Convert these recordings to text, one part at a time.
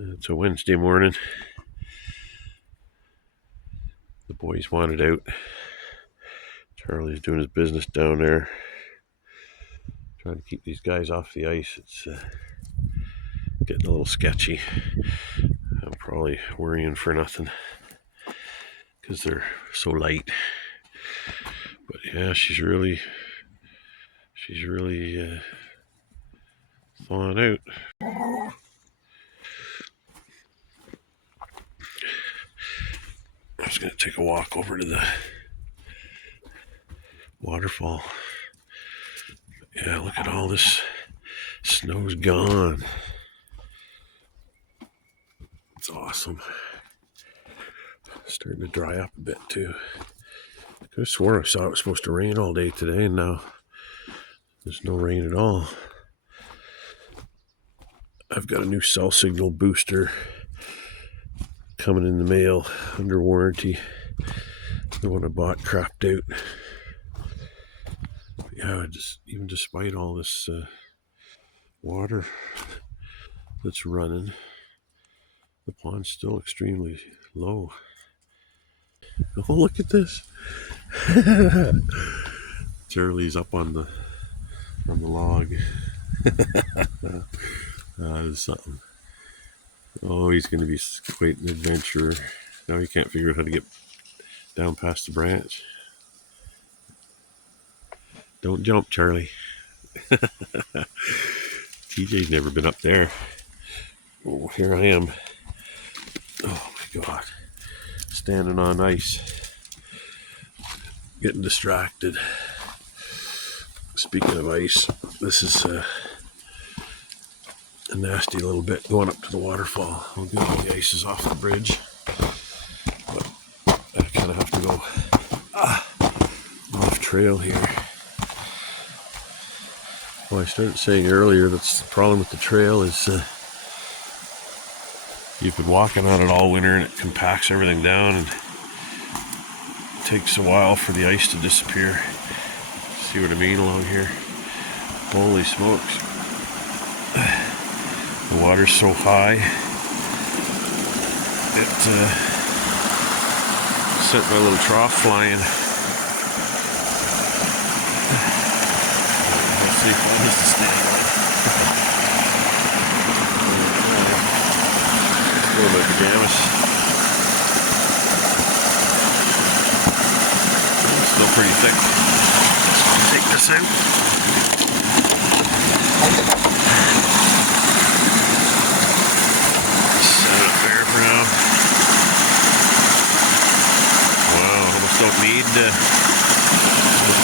It's a Wednesday morning. The boys wanted out. Charlie's doing his business down there, trying to keep these guys off the ice. It's getting a little sketchy. I'm probably worrying for nothing because they're so light. But yeah, she's really thawing out. I was going to take a walk over to the waterfall. Yeah, look at all this. Snow's gone. It's awesome. Starting to dry up a bit too. I could have swore I saw it was supposed to rain all day today, and now there's no rain at all. I've got a new cell signal booster coming in the mail under warranty. The one I bought crapped out. But yeah, even despite all this water that's running, the pond's still extremely low. Oh, look at this. Charlie's up on the log. That is something. Oh, he's going to be quite an adventurer. Now he can't figure out how to get down past the branch. Don't jump, Charlie. TJ's never been up there. Oh, here I am. Oh my God. Standing on ice. Getting distracted. Speaking of ice, this is a nasty little bit going up to the waterfall. I'll get all the ice is off the bridge. But I kind of have to go off trail here. Well, I started saying earlier that's the problem with the trail is you've been walking on it all winter and it compacts everything down and it takes a while for the ice to disappear. See what I mean along here? Holy smokes. The water's so high, it sent my little trough flying. Let's see if I missed a stand on. Let's go in my pajamas. It's still pretty thick. I'll take this out.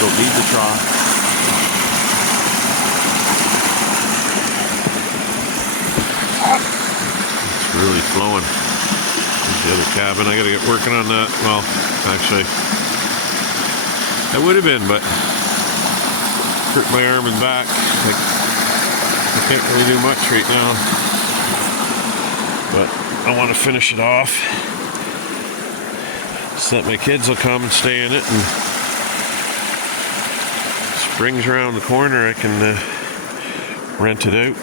Don't need the trough. It's really flowing. There's the other cabin. I gotta get working on that. Well, actually, I would have been, but hurt my arm and back. I can't really do much right now. But I want to finish it off so that my kids will come and stay in it, and spring's around the corner, I can rent it out.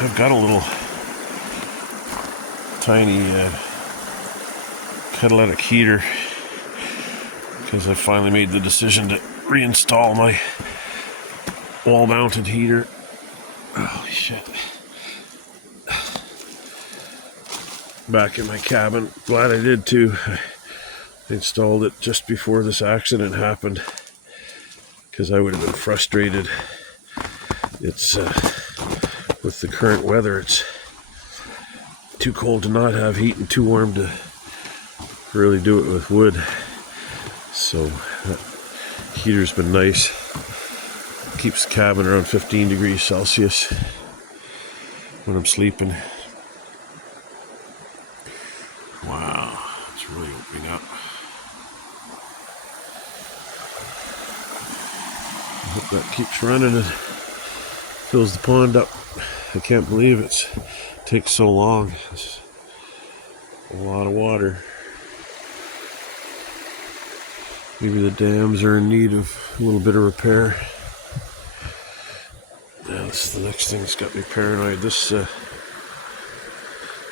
I've got a little tiny catalytic heater because I finally made the decision to reinstall my wall-mounted heater. Holy shit. Back in my cabin. Glad I did too. I installed it just before this accident happened because I would have been frustrated. It's with the current weather, it's too cold to not have heat and too warm to really do it with wood. So that heater's been nice. Keeps the cabin around 15 degrees Celsius when I'm sleeping. Wow, it's really opening up. I hope that keeps running and fills the pond up. I can't believe it takes so long. It's a lot of water. Maybe the dams are in need of a little bit of repair. Yeah, that's the next thing that's got me paranoid. This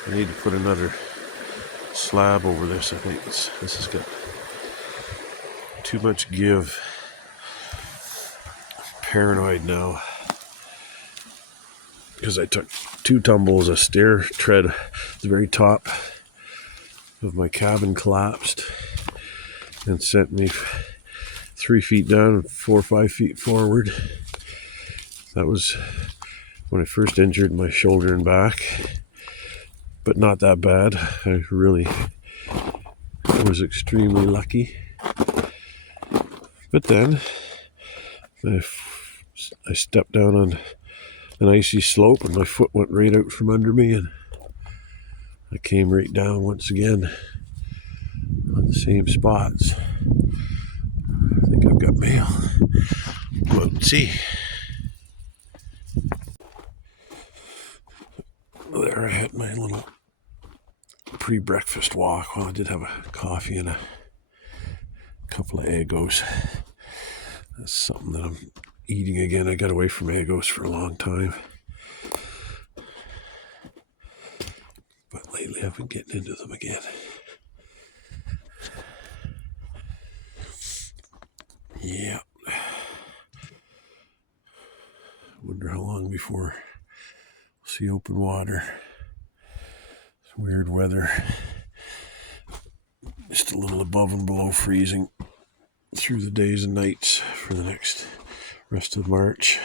I need to put another slab over this. I think this has got too much give. I'm paranoid now because I took 2 tumbles. A stair tread at the very top of my cabin collapsed and sent me 3 feet down and 4 or 5 feet forward. That was when I first injured my shoulder and back, but not that bad. I really was extremely lucky. But then I stepped down on an icy slope and my foot went right out from under me, and I came right down once again on the same spots. I think I've got mail. Come out and see. There I had my little pre-breakfast walk. Well, I did have a coffee and a couple of Eggos. That's something that I'm eating again. I got away from Eggos for a long time, but lately I've been getting into them again. Yeah. Wonder how long before we'll see open water. It's weird weather. Just a little above and below freezing through the days and nights for the next rest of March.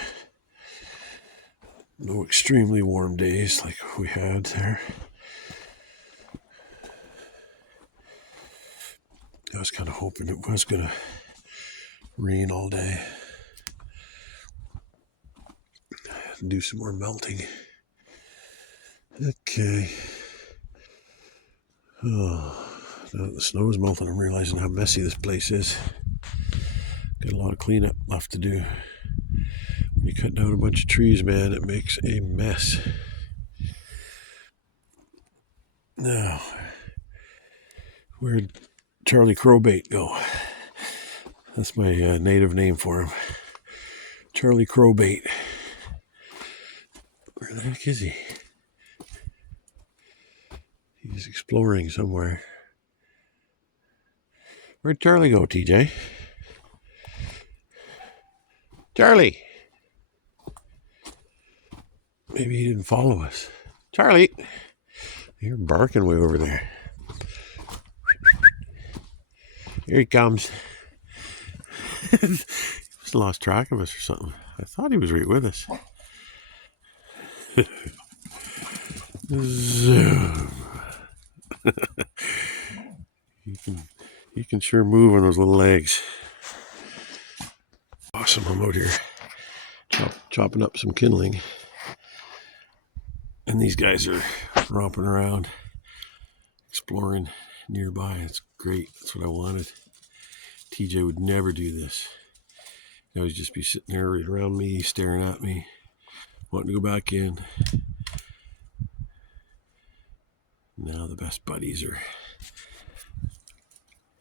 No extremely warm days like we had there. I was kind of hoping it was going to rain all day and do some more melting. Okay. Oh, now that the snow is melting, I'm realizing how messy this place is. Got a lot of cleanup left to do. When you cut down a bunch of trees, man, it makes a mess. Now, where'd Charlie Crowbait go? That's my native name for him. Charlie Crowbait. Where the heck is he? He's exploring somewhere. Where'd Charlie go, TJ? Charlie! Maybe he didn't follow us. Charlie! You're barking way over there. Here he comes. He's lost track of us or something. I thought he was right with us. Zoom. He can sure move on those little legs. Awesome, I'm out here chopping up some kindling. And these guys are romping around, exploring nearby. It's great. That's what I wanted. TJ would never do this. He'd always just be sitting there right around me, staring at me, wanting to go back in. Now the best buddies are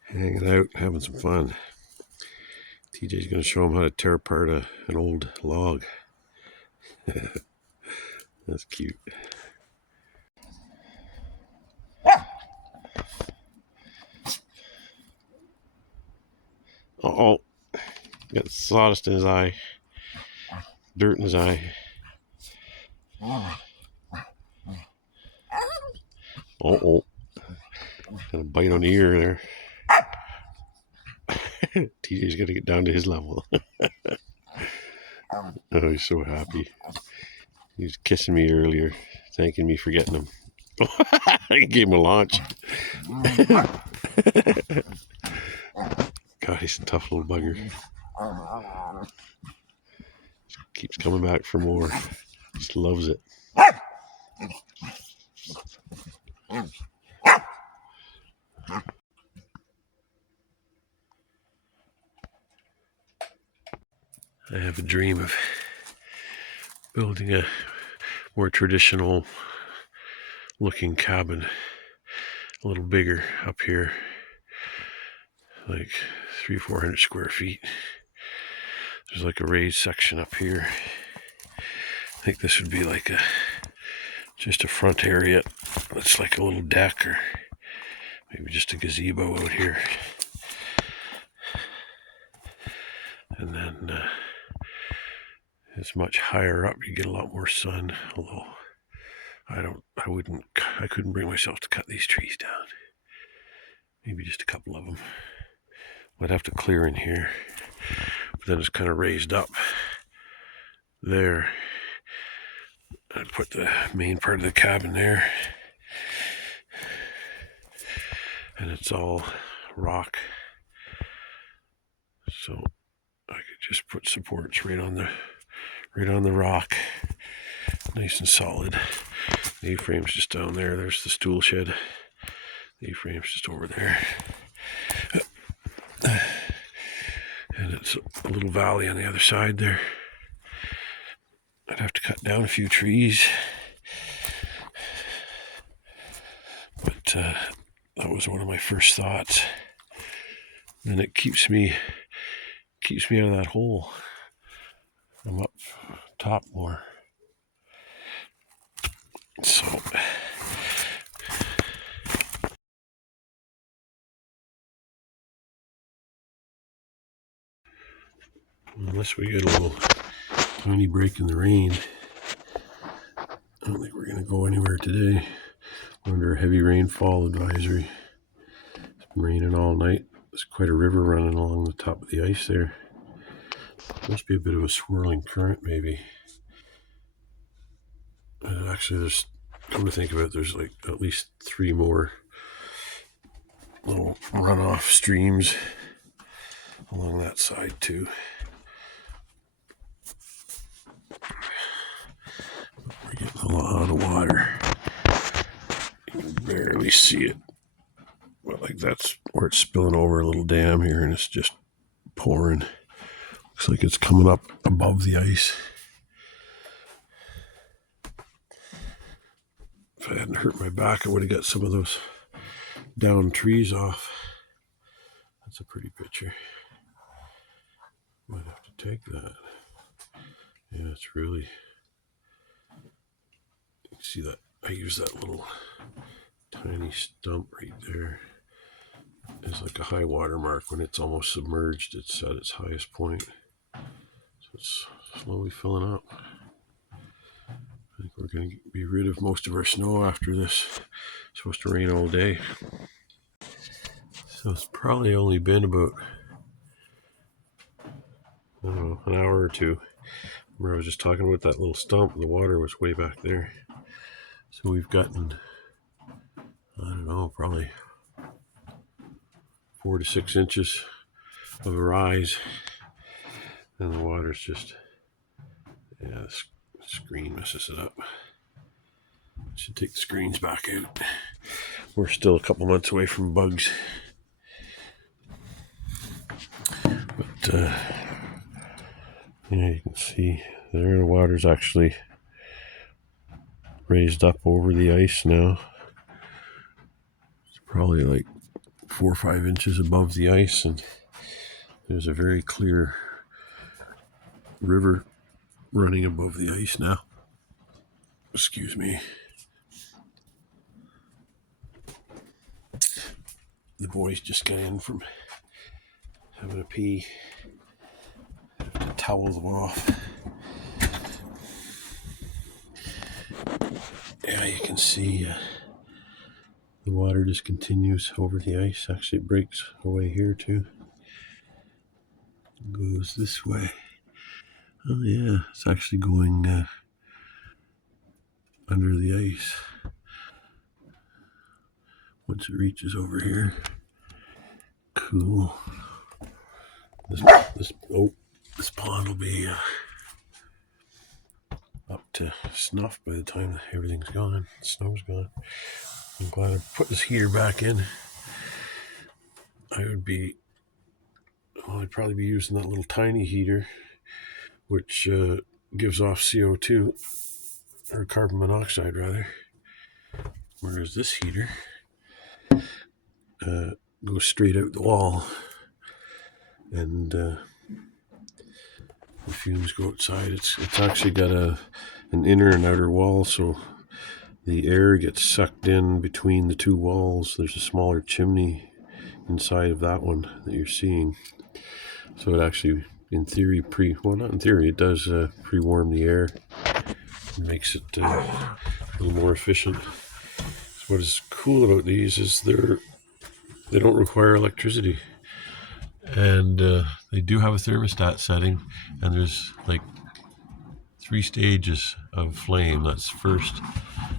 hanging out, having some fun. TJ's going to show him how to tear apart an old log. That's cute. Uh-oh. Got sawdust in his eye. Dirt in his eye. Uh-oh. Got a bite on the ear there. TJ's got to get down to his level. Oh, he's so happy. He was kissing me earlier, thanking me for getting him. I gave him a launch. God, he's a tough little bugger. Just keeps coming back for more. Just loves it. I have a dream of building a more traditional looking cabin, a little bigger up here, like 300-400 square feet. There's like a raised section up here. I think this would be like a just a front area that's like a little deck, or maybe just a gazebo out here. And then it's much higher up, you get a lot more sun, although I couldn't bring myself to cut these trees down. Maybe just a couple of them. I'd have to clear in here, but then it's kind of raised up there. I'd put the main part of the cabin there, and it's all rock, so I could just put supports right on the rock, nice and solid. The A-frame's just down there. There's the stool shed. The A-frame's just over there, and it's a little valley on the other side there. I'd have to cut down a few trees, but that was one of my first thoughts. Then it keeps me out of that hole. I'm up top more. So unless we get a little tiny break in the rain, I don't think we're going to go anywhere today. We're under a heavy rainfall advisory. It's been raining all night. There's quite a river running along the top of the ice there. Must be a bit of a swirling current, maybe. And actually, come to think of it, there's like at least 3 more little runoff streams along that side too. We're getting a lot of water. You can barely see it. But like that's where it's spilling over a little dam here, and it's just pouring. Looks like it's coming up above the ice. If I hadn't hurt my back, I would have got some of those down trees off. That's a pretty picture. Might have to take that. Yeah, it's really, you can see that I use that little tiny stump right there as like a high water mark. When it's almost submerged, it's at its highest point. So it's slowly filling up. I think we're going to be rid of most of our snow after this. It's supposed to rain all day. So it's probably only been about, I don't know, an hour or two where I was just talking about that little stump, and the water was way back there. So we've gotten, I don't know, probably 4 to 6 inches of a rise, and the water's just, yeah, the screen messes it up. Should take the screens back out. We're still a couple months away from bugs, but yeah, you can see there the water's actually raised up over the ice now. It's probably like 4 or 5 inches above the ice, and there's a very clear river running above the ice now. Excuse me. The boys just got in from having a pee. I have to towel them off. Yeah, you can see the water just continues over the ice. Actually, it breaks away here too. It goes this way. Oh yeah, it's actually going under the ice once it reaches over here. Cool. This pond will be up to snuff by the time everything's gone. The snow's gone. I'm glad I put this heater back in. I'd probably be using that little tiny heater, which gives off CO2, or carbon monoxide rather, whereas this heater goes straight out the wall, and the fumes go outside. It's actually got an inner and outer wall, so the air gets sucked in between the two walls. There's a smaller chimney inside of that one that you're seeing. So it actually, in theory, well, not in theory, it does pre-warm the air. It makes it a little more efficient. So what is cool about these is they don't require electricity. And they do have a thermostat setting, and there's like 3 stages of flame. That's first,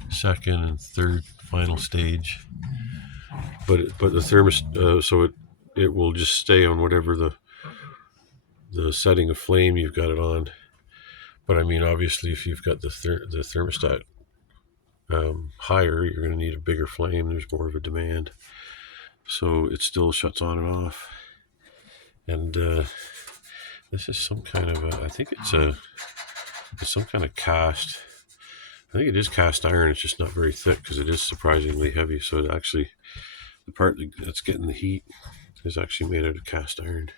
second, and third final stage. But the thermostat, so it will just stay on whatever the setting of flame you've got it on. But I mean, obviously, if you've got the thermostat higher, you're going to need a bigger flame. There's more of a demand, so it still shuts on and off. And this is some kind of I think it's some kind of cast. I think it is cast iron. It's just not very thick because it is surprisingly heavy. So it actually, the part that's getting the heat is actually made out of cast iron.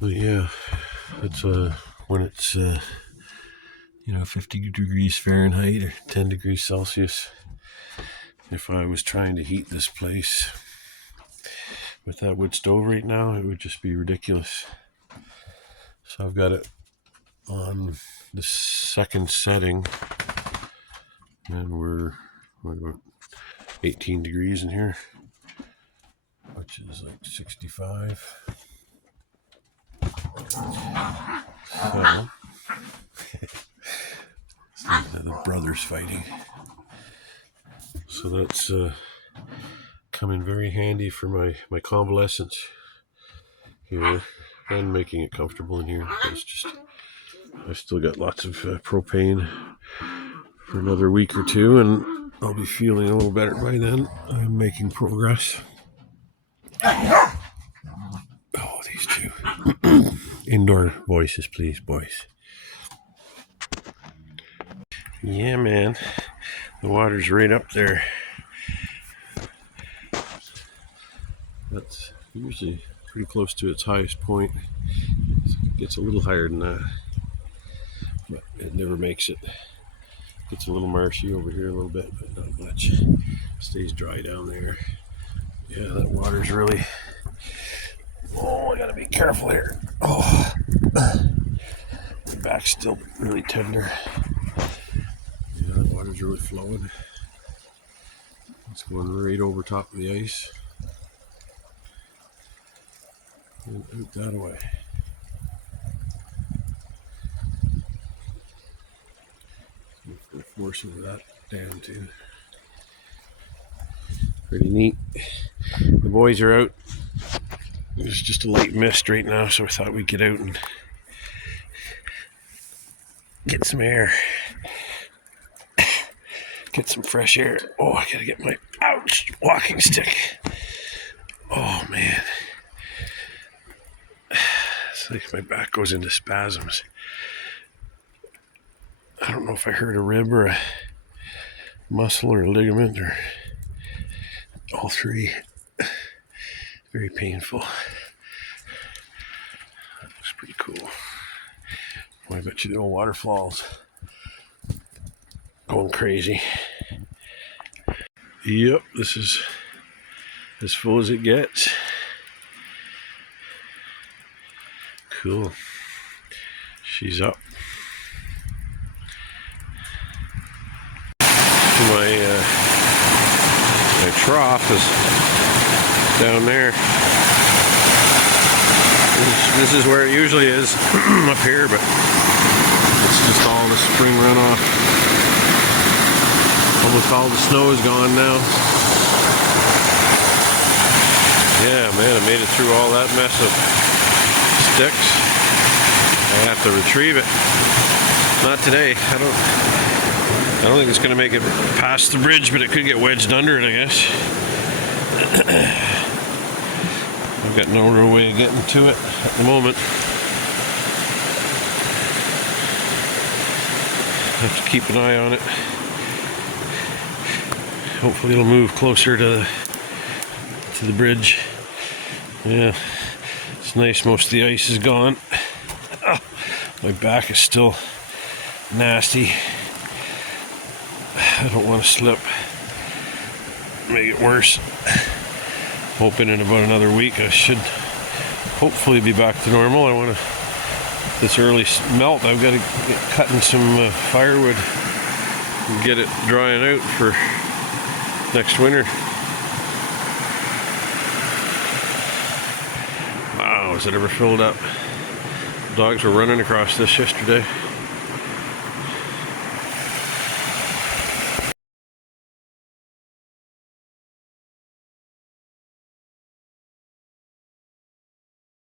But yeah, it's when it's 50 degrees Fahrenheit or 10 degrees Celsius. If I was trying to heat this place with that wood stove right now, it would just be ridiculous. So I've got it on the second setting, and we're 18 degrees in here, which is like 65. So the brothers fighting. So that's come in very handy for my convalescence here, and making it comfortable in here. It's just, I still got lots of propane for another week or two, and I'll be feeling a little better by then. I'm making progress. Oh, these two. Indoor voices, please, boys. Yeah, man. The water's right up there. That's usually pretty close to its highest point. It gets a little higher than that, but it never makes it. Gets a little marshy over here a little bit, but not much. Stays dry down there. Yeah, that water's really... Oh, I gotta be careful here. Oh, the back's still really tender. Yeah, the water's really flowing. It's going right over top of the ice. And out that way. We'll force over that dam too. Pretty neat. The boys are out. There's just a light mist right now, so I thought we'd get out and get some air. Get some fresh air. Oh, I gotta get my walking stick. Oh man. It's like my back goes into spasms. I don't know if I hurt a rib or a muscle or a ligament or all three. Very painful. That looks pretty cool. Well, I bet you the old waterfall's going crazy. Yep, this is as full as it gets. Cool. She's up. My trough is down there. This is where it usually is up here, but it's just all the spring runoff. Almost all the snow is gone now. Yeah, man, I made it through all that mess of sticks. I have to retrieve it. Not today. I don't think it's going to make it past the bridge, but it could get wedged under it, I guess. I've got no real way of getting to it at the moment. Have to keep an eye on it. Hopefully it'll move closer to the bridge. Yeah, it's nice. Most of the ice is gone. Oh, my back is still nasty. I don't want to slip, make it worse. Hoping in about another week I should hopefully be back to normal. I want to, this early melt, I've got to get cutting some firewood and get it drying out for next winter. Wow, is it ever filled up? Dogs were running across this yesterday.